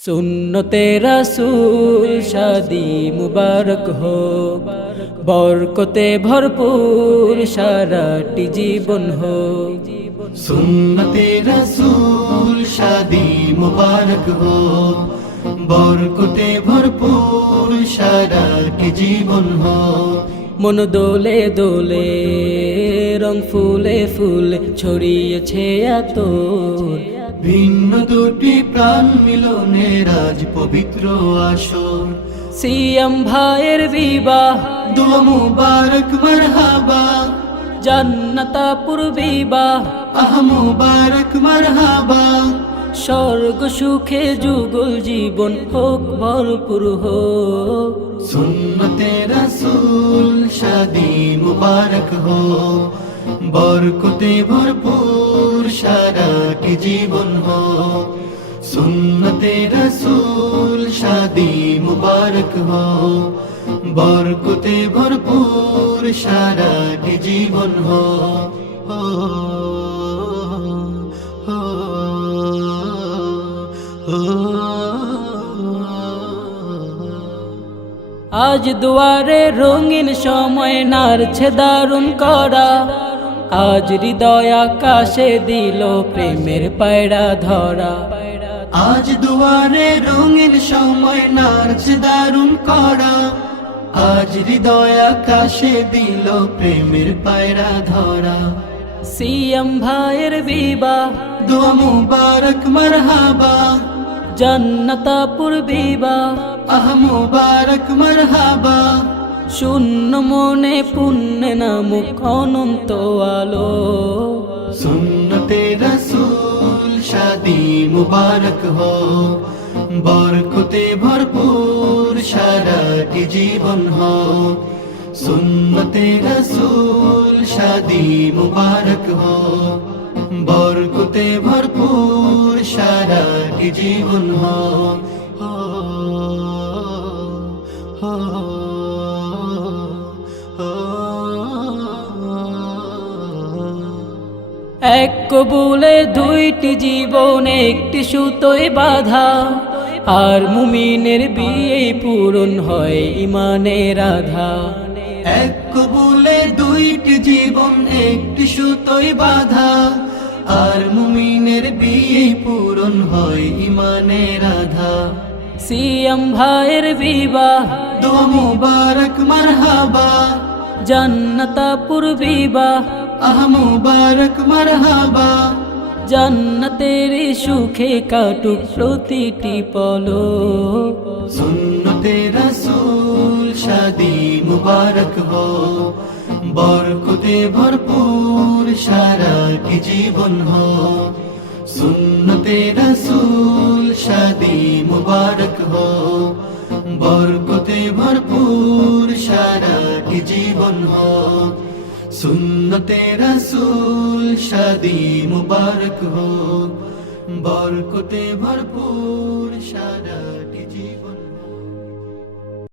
সুন্নতে রাসূল শাদি মুবারক হো বরকতে ভরপুর সারাটি জীবন হো সুন্নতে রসুল শাদি মুবারক হো বরকতে ভরপুর সারাটি জীবন হো মন দোলে দোলে রং ফুলে ফুলে ছড়িয়েছে এত ভিন্ন দুটি প্রাণ মিলনে রাজ পবিত্র আসর। সিয়াম ভাইয়ের বিবাহ। দোয়া মুবারক মারহাবা। জান্নাতাপুর বিবাহ। আহ মুবারক মারহাবা। স্বর্গ সুখে যুগল জীবন হোক ভরপুর হোক। সুন্নতে রসুল শাদি মুবারক হো বরকতে ভরপুর সারাটি জীবন হো সুন্নতে রসুল শাদি মুবারক হো বরকতে ভরপুর সারাটি জীবন হো হো, হো, হো। আজ দুয়ারে রঙিন সময় নারছে দারুণ করা আজ হৃদয় আকাশে দিল প্রেমের পায়রা ধরা। আজ দুয়ারে রঙিন সময় নাচ দারুণ করা। আজ হৃদয় আকাশে দিল প্রেমের পায়রা ধরা। সিয়াম ভাইয়ের বিবাহ। দোয়া মুবারক মারহাবা। জান্নাতাপুর বিবাহ। আহ মুবারক মারহাবা। শূন্য মনে পুণ্য নামুক অনন্ত আলো। সুন্নতে রসুল শাদি মুবারক হো বরকতে ভরপুর সারাটি জীবন হো সুন্নতে রসুল শাদি মুবারক হো বরকতে ভরপুর সারাটি জীবন হো, এক কবুলে দুইটি জীবন একটি সুতোয় বাধা। আর মুমিনের বিয়ে পূরণ হয় ইমানের আধা এক কবুলে দুইটি জীবন একটি সুতোই বাধা। আর মুমিনের বিয়ে পূরণ হয় ইমানের আধা সিয়াম ভাইয়ের বিবাহ। দোয়া মুবারক মারহাবা। জান্নাতাপুর বিবাহ। আহ মুবারক মারহাবা। জান্নাতের সুখে কাটুক প্রতিটি পলো সুন্নতে রসুল শাদি মুবারক হো। বরকতে ভরপুর সারাটি জীবন হো। সুন্নতে রসুল শাদি মুবারক হো। বরকতে ভরপুর সারাটি জীবন হো। সুন্নতে রসুল শাদি মুবারক হোক বরকতে ভরপুর সারাটি